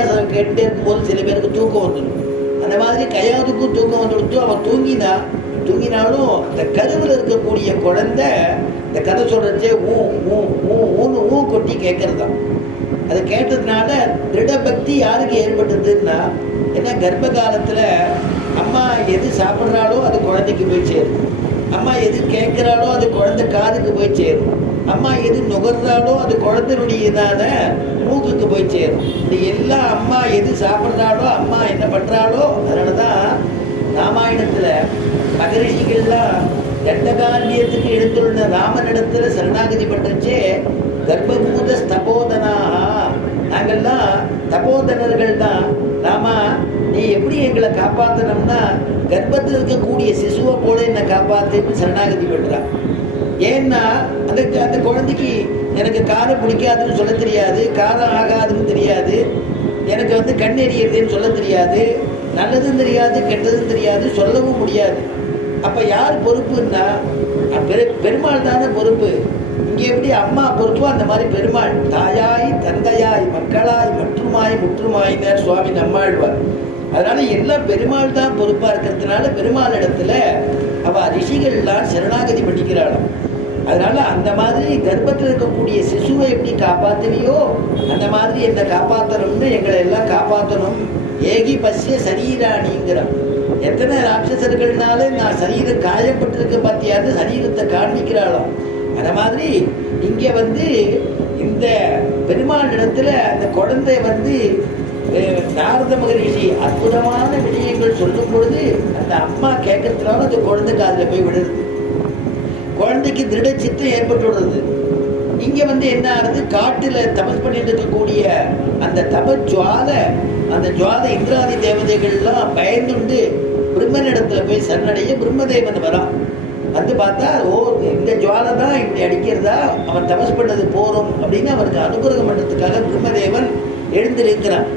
உபன்யாசம் கேட்டுட்டே இருக்கும்போது சில பேருக்கு தூக்கம் வந்துடும் அந்த மாதிரி கையாவதுக்கும் தூக்கம் வந்து கொடுத்து அவன் தூங்கினா தூங்கினாலும் இந்த கருவில் இருக்கக்கூடிய குழந்தை இந்த கதை சொல்கிறச்சே ஊ ஊ ஊ ஊன்னு ஊ கொட்டி கேட்கறதாம் அது கேட்டதுனால திருட பக்தி யாருக்கு ஏற்பட்டதுன்னா ஏன்னா கர்ப்ப காலத்தில் அம்மா எது சாப்பிட்றாலோ அது குழந்தைக்கு போய் சேரும். அம்மா எது கேட்குறாலோ அது குழந்தை காதுக்கு போய் சேரும். அம்மா எது நுகர்றாலோ அது குழந்தையுடையதான மூக்குக்கு போய் சேரும். இந்த எல்லாம் அம்மா எது சாப்பிட்றாலோ அம்மா என்ன பண்ணுறாலோ அதனால தான் ராமாயணத்துல மகரிஷிகள்லாம் தண்டகாரண்யத்துக்கு எழுந்துள்ள ராமனிடத்துல சரணாகதி பண்றச்சே கர்ப்பபூத ஸ்தபோதனாக. நாங்கள்லாம் தபோதனர்கள் தான் ராமா நீ எப்படி எங்களை காப்பாத்தணும்னா கர்ப்பத்தில் இருக்கக்கூடிய சிசுவை போல என்னை காப்பாத்துன்னு சரணாகதி பண்றா. ஏன்னா அந்த அந்த குழந்தைக்கு எனக்கு காரம் பிடிக்காதுன்னு சொல்ல தெரியாது காரம் ஆகாதுன்னு தெரியாது. எனக்கு வந்து கண் எரியறதுன்னு சொல்ல தெரியாது. நல்லதும் தெரியாது கெட்டதும் தெரியாது சொல்லவும் முடியாது. அப்போ யார் பொறுப்புன்னா பெரு- பெருமாள் தானே பொறுப்பு. இங்கே எப்படி அம்மா பொறுப்போ அந்த மாதிரி பெருமாள். தாயாய் தந்தையாய் மக்களாய் மற்றுமாய் முற்றுமாயினர் சுவாமி நம்மாழ்வார். அதனால எல்லாம் பெருமாள் தான் பொறுப்பாக இருக்கிறதுனால பெருமாள் இடத்துல அவள் ரிஷிகள்லாம் சரணாகதி பண்ணிக்கிறாளாம். அதனால அந்த மாதிரி கர்ப்பத்தில் இருக்கக்கூடிய சிசுவை எப்படி காப்பாத்துவியோ அந்த மாதிரி என்னை காப்பாற்றணும்னு எங்களை எல்லாம் காப்பாற்றணும் ஏகி பசிய சரீராணிங்கிறான் எத்தனை ராட்சசர்கள்னாலும் நான் சரீரம் காயப்பட்டிருக்க பார்த்தியாது சரீரத்தை காண்பிக்கிறாளாம். அந்த மாதிரி இங்கே வந்து இந்த பெருமாள் இடத்துல அந்த குழந்தை வந்து நாரத மகரிஷி அற்புதமான விஷயங்கள் சொல்லும் பொழுது அந்த அம்மா கேட்கறதுனால அந்த குழந்தை காதில் போய் விடுறது குழந்தைக்கு திருடச்சித்தம் ஏற்பட்டு விடுறது இங்கே வந்து என்ன ஆகுது? காட்டில் தபஸ் பண்ணிட்டு இருக்கக்கூடிய அந்த தப ஜுவாலை அந்த ஜுவாலை இந்திராதி தேவதைகள்லாம் பயந்துண்டு பிரம்மனிடத்தில் போய் சரணடைய பிரம்மதேவன் வரான். வந்து பார்த்தா ஓ இந்த ஜுவாலை தான் இப்படி அடிக்கிறதா? அவன் தபஸ் பண்ணது போகிறோம் அப்படின்னு அவருக்கு அனுகிரகம் பண்ணுறதுக்காக பிரம்மதேவன் எழுந்திருக்கிறான்.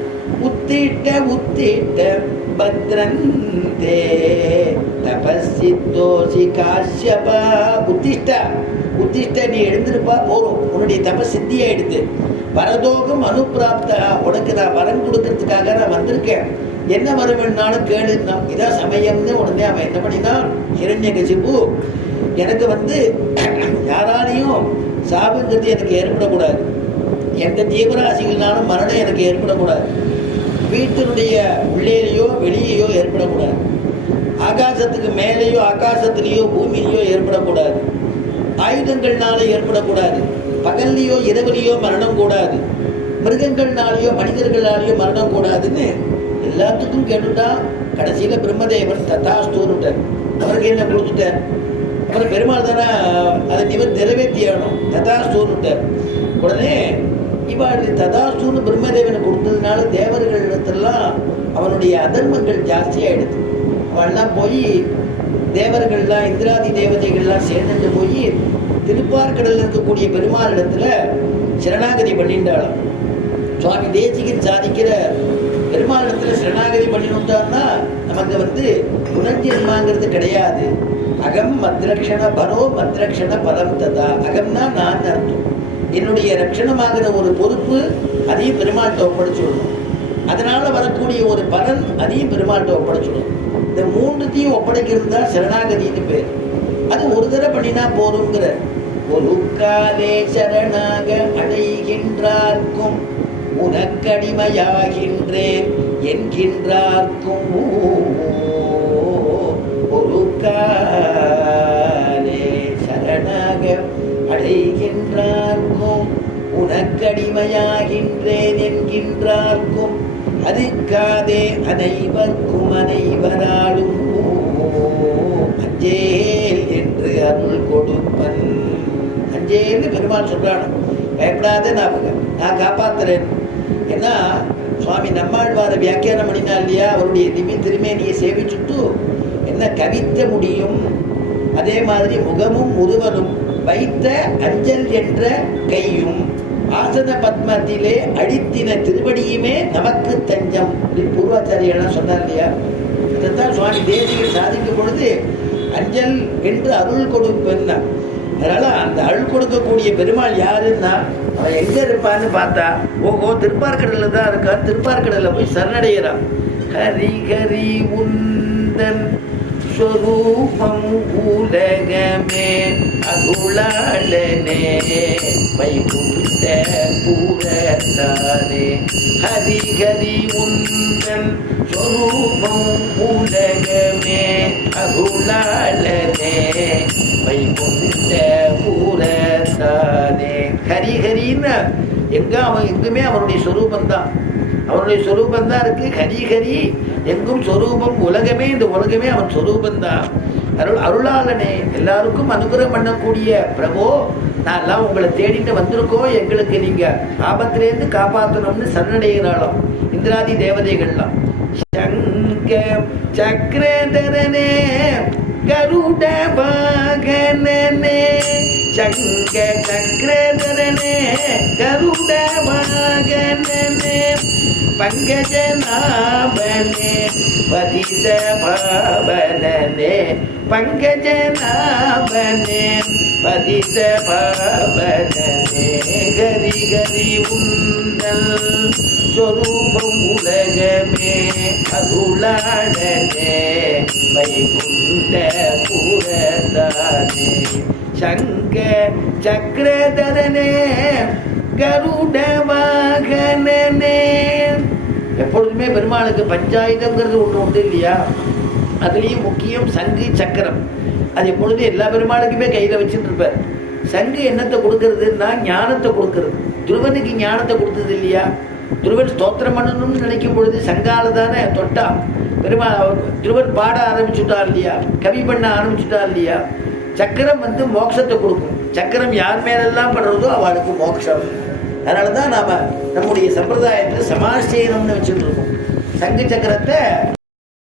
உத்திட்ட உத்திட்ட பத்ரந்தே தபசித்தோசி காஷ்யபா உத்திஷ்டா உத்திஷ்ட நீ எழுந்திருப்பா போறோம். உன்னுடைய தப சித்தி ஆயிடுது வரதோகம் அனுப்பிராப்தா உனக்கு நான் வரம் கொடுக்கறதுக்காக நான் வந்திருக்கேன். என்ன வரம் வேணும்னாலும் கேளுன்னா இதான் சமயம்னு உடனே அவன் என்ன பண்ணினான்? ஹிரண்யகசிபு எனக்கு வந்து யாராலையும் சாபங்கிறது எனக்கு ஏற்படக்கூடாது. எந்த ஜீவராசிகள்னாலும் மரணம் எனக்கு ஏற்படக்கூடாது. வீட்டினுடைய உள்ளேலேயோ வெளியேயோ ஏற்படக்கூடாது. ஆகாசத்துக்கு மேலேயோ ஆகாசத்துலேயோ பூமியிலையோ ஏற்படக்கூடாது. ஆயுதங்கள்னால ஏற்படக்கூடாது. பகல்லையோ இரவுலையோ மரணம் கூடாது. மிருகங்கள்னாலேயோ மனிதர்களாலேயோ மரணம் கூடாதுன்னு எல்லாத்துக்கும் கேட்டுட்டா கடைசியில் பிரம்மதேவன் தத்தாஸ்தூன்னுட்டார் அவருக்கு என்ன கொடுத்துட்டார்? அப்புறம் பெருமாள் தானே அதை நிவர் நிறைவேற்றியாகணும் ததாஸ்தூன்னுட்டார் உடனே இவாள் ததாஸ்தூன்னு பிரம்மதேவனை கொடுத்ததுனால தேவர்களிடத்தெல்லாம் அவனுடைய அதர்மங்கள் ஜாஸ்தியாயிடுது. எல்லாம் போய் தேவர்கள்லாம் இந்திராதி தேவதைகள்லாம் சேர்ந்துட்டு போய் திருப்பார்கடலில் இருக்கக்கூடிய பெருமாள் சரணாகதி பண்ணிட்டாளாம். சுவாமி தேசிகன் சாதிக்கிற பெருமாளிடத்தில் சரணாகதி பண்ணிவிட்டோம்னா நமக்கு வந்து புனர்ஜென்மாங்கிறது கிடையாது. அகம் மத்ரக்ஷண பரோ மத்ரக்ஷண பதம் ததா. அகம்னா நான் அர்த்தம். என்னுடைய ரட்சணமாகிற ஒரு பொறுப்பு அதையும் பெருமாள்கிட்ட ஒப்படைச்சுடணும் அதனால வரக்கூடிய ஒரு பலன் அதையும் பெருமாட்டை ஒப்படைச்சிடும். இந்த மூணுத்தையும் ஒப்படைக்கிறது தான் சரணாகதின்னு பேர். அது ஒரு தடவை பண்ணினா போதுங்கிற ஒழுக்காதே சரணாக அடைகின்றார்க்கும். உனக்கடிமையாகின்றேன் என்கின்றார்க்கும். ஒழுக்காலே சரணாக அடைகின்றார்க்கும். உனக்கடிமையாகின்றேன் என்கின்றார்க்கும். அதுக்காதே அனைவர்க்கும் அனைவராலும் அஞ்சேல் என்று அருள் கொடுப்பன் அஞ்சேல்னு பெருமாள் சொல்றான் பயப்படாத நான் நான் காப்பாத்துறேன் ஏன்னா சுவாமி நம்மாழ்வார வியாக்கியானம் பண்ணினா இல்லையா அவருடைய திவி திருமேனியை சேவிச்சுட்டு என்ன கவித்த முடியும் அதே மாதிரி முகமும் முருவனும் வைத்த அஞ்சல் என்ற கையும். ஆசன பத்மத்திலே அழித்தின திருவடியுமே நமக்கு தஞ்சம். அப்படின்னு பூர்வாச்சாரியெல்லாம் சொன்னார் இல்லையா அதைத்தான் சுவாமி தேசிகர் சாதிக்கும் பொழுது அஞ்சல் என்று அருள் கொடுப்பென்ன அதனால அந்த அருள் கொடுக்கக்கூடிய பெருமாள் யாருன்னா அவன் எங்க இருப்பான்னு பார்த்தா ஓஹோ திருப்பார்கடல்ல தான் இருக்கான். திருப்பார்கடல்ல போய் சரணடைகிறான். ஹரி ஹரி உந்தன் ஸ்வரூபம் உலகமே. அருளாளனே வைகுண்ட பூரத்தானே ஹரி ஹரி உந்தன் சொரூபம் உலகமே அருளாளனே வைகுண்ட பூரத்தானே ஹரி ஹரின்னு எங்க அவன் எங்குமே அவனுடைய சொரூபம் தான் அவனுடைய சொரூபம் தான் இருக்கு. ஹரி ஹரி எங்கும் சொரூபம் உலகமே இந்த உலகமே அவன் சொரூபம் தான் அருள் அருளாளனே எல்லாருக்கும் அனுகிரகம் பண்ணக்கூடிய பிரபோ நான் எல்லாம் உங்களை தேடிட்டு வந்திருக்கோம். எங்களுக்கு நீங்க ஆபத்திலேருந்து காப்பாற்றணும்னு சரணடைகிறாளாம். இந்திராதி தேவதைகள்லாம். சங்க சக்கரதரனே கருட வாகனனே. சங்க சக்கரதரனே கருட வாகனனே. பங்கஜநாபனே பதித பாவனனே பங்கஜநாபனே பதித பாவனனே கரி கரி உந்தல் சொரூபம் உலகமே அருளாடனே வைகுண்ட புரதானே சங்க சக்கரதரனே கருட வாகனனே. எப்பொழுதுமே பெருமாளுக்கு பஞ்சாயுதங்கிறது ஒன்று உண்டு இல்லையா? அதுலேயும் முக்கியம் சங்கு சக்கரம். அது எப்பொழுதும் எல்லா பெருமாளுக்குமே கையில் வச்சுட்டு இருப்பார். சங்கு என்னத்தை கொடுக்கறதுன்னா ஞானத்தை கொடுக்கறது. துருவனுக்கு ஞானத்தை கொடுத்தது இல்லையா? துருவன் ஸ்தோத்திரம் பண்ணணும்னு நினைக்கும் பொழுது சங்கால தானே தொட்டா பெருமாள் அவர் துருவன் பாட ஆரம்பிச்சுட்டா இல்லையா? கவி பண்ண ஆரம்பிச்சுட்டா இல்லையா? சக்கரம் வந்து மோட்சத்தை கொடுக்கும். சக்கரம் யார் மேலெல்லாம் படுறதோ அவளுக்கு மோட்சம். அதனால தான் நாம் நம்முடைய சம்பிரதாயத்தில் சமாசேனம்னு வச்சுட்டு இருக்கோம். சங்கு சக்கரத்தை